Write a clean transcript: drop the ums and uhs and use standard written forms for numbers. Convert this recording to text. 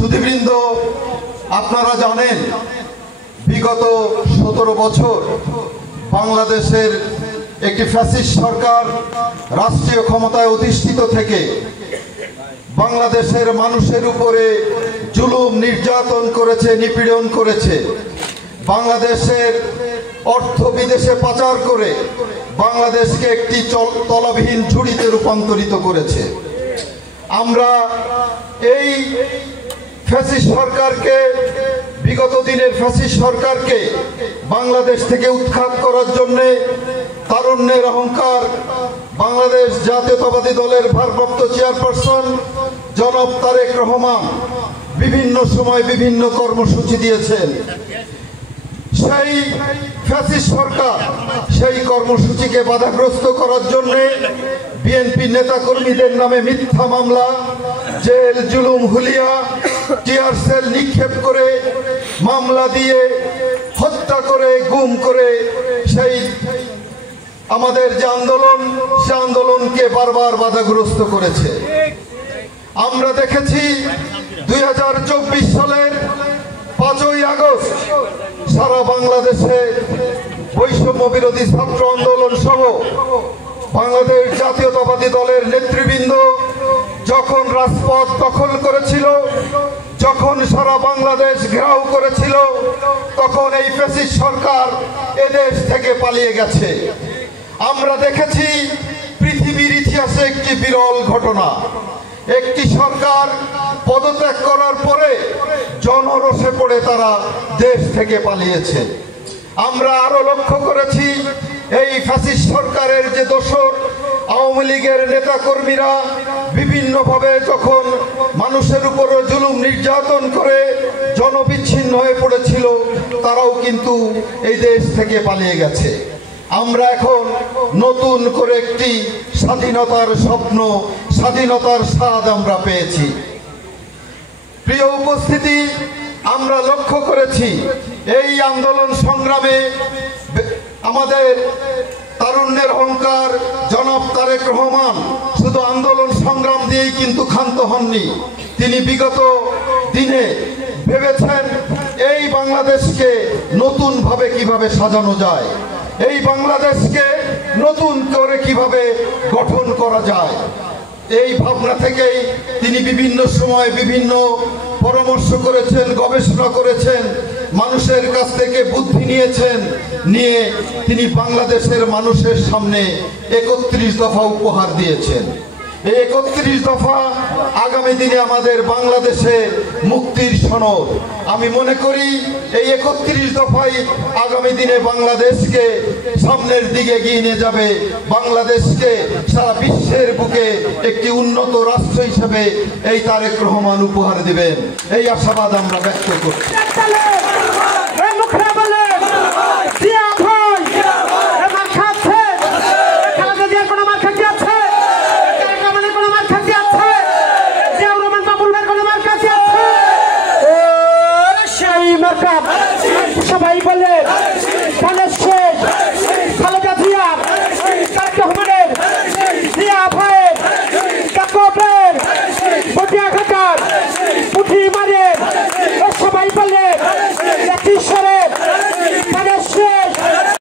সুধীবৃন্দ, আপনারা জানেন বিগত 17 বছর বাংলাদেশের একটি ফ্যাসিস্ট সরকার রাষ্ট্রীয় ক্ষমতায় অধিষ্ঠিত থেকে বাংলাদেশের মানুষের উপরে জুলুম নির্যাতন করেছে, নিপীড়ন করেছে। বাংলাদেশের অর্থ বিদেশে পাচার করে বাংলাদেশকে একটি তলাবিহীন ঝুড়িতে রূপান্তরিত করেছে। আমরা এই ফ্যাসিস্ট সরকারকে, বিগত দিনের ফ্যাসিস্ট সরকারকে বাংলাদেশ থেকে উৎখাত করার জন্যে তারুণ্যের অহংকার বাংলাদেশ জাতীয়তাবাদী দলের ভারপ্রাপ্ত চেয়ারপারসন জনাব তারেক রহমান বিভিন্ন সময় বিভিন্ন কর্মসূচি দিয়েছেন। সেই ফ্যাসিস্ট সরকার সেই কর্মসূচিকে বাধাগ্রস্ত করার জন্য বিএনপি নেতাকর্মীদের নামে মিথ্যা মামলা, জেল, জুলুম, হুলিয়া, টিয়ার সেল নিক্ষেপ করে, মামলা দিয়ে, হত্যা করে, গুম করে সেই আমাদের যে আন্দোলন, সে আন্দোলনকে বারবার বাধাগ্রস্ত করেছে। আমরা দেখেছি 2024 সালের 5ই আগস্ট সারা বাংলাদেশে বৈষম্য বিরোধী ছাত্র আন্দোলন সহ বাংলাদেশ জাতীয়তাবাদী দলের নেতৃবৃন্দ যখন রাজপথ দখল করেছিল, যখন সারা বাংলাদেশ ঘেরাও করেছিল, তখন এই ফ্যাসিস্ট সরকার এদেশ থেকে পালিয়ে গেছে। আমরা দেখেছি পৃথিবীর ইতিহাসে একটি বিরল ঘটনা, একটি সরকার পদত্যাগ করার পরে জনরোষে পড়ে তারা দেশ থেকে পালিয়েছে। আমরা আরো লক্ষ্য করেছি এই ফ্যাসিস্ট সরকারের যে দোসর আওয়ামী লীগের নেতাকর্মীরা বিভিন্নভাবে যখন মানুষের উপরে জুলুম নির্যাতন করে জনবিচ্ছিন্ন হয়ে পড়েছিল, তারাও কিন্তু এই দেশ থেকে পালিয়ে গেছে। আমরা এখন নতুন করে একটি স্বাধীনতার স্বপ্ন, স্বাধীনতার স্বাদ আমরা পেয়েছি। প্রিয় উপস্থিতি, আমরা লক্ষ্য করেছি এই আন্দোলন সংগ্রামে আমাদের তারুণ্যের অহংকার জনাব তারেক রহমান শুধু আন্দোলন সংগ্রাম দিয়েই কিন্তু ক্ষান্ত হননি। তিনি বিগত দিনে ভেবেছেন এই বাংলাদেশকে নতুনভাবে কিভাবে সাজানো যায়, এই বাংলাদেশকে নতুন করে কিভাবে গঠন করা যায়। এই ভাবনা থেকেই তিনি বিভিন্ন সময় বিভিন্ন পরামর্শ করেছেন, গবেষণা করেছেন, মানুষের কাছ থেকে বুদ্ধি নিয়েছেন, নিয়ে তিনি বাংলাদেশের মানুষের সামনে 31 দফা উপহার দিয়েছেন। এই 31 দফা আগামী দিনে আমাদের বাংলাদেশে মুক্তির সনদ। আমি মনে করি এই 31 দফাই আগামী দিনে বাংলাদেশকে সামনের দিকে এগিয়ে নিয়ে যাবে, বাংলাদেশকে সারা বিশ্বের বুকে একটি উন্নত রাষ্ট্র হিসেবে এই তারেক রহমান উপহার দিবেন, এই আশাবাদ আমরা ব্যক্ত করছি।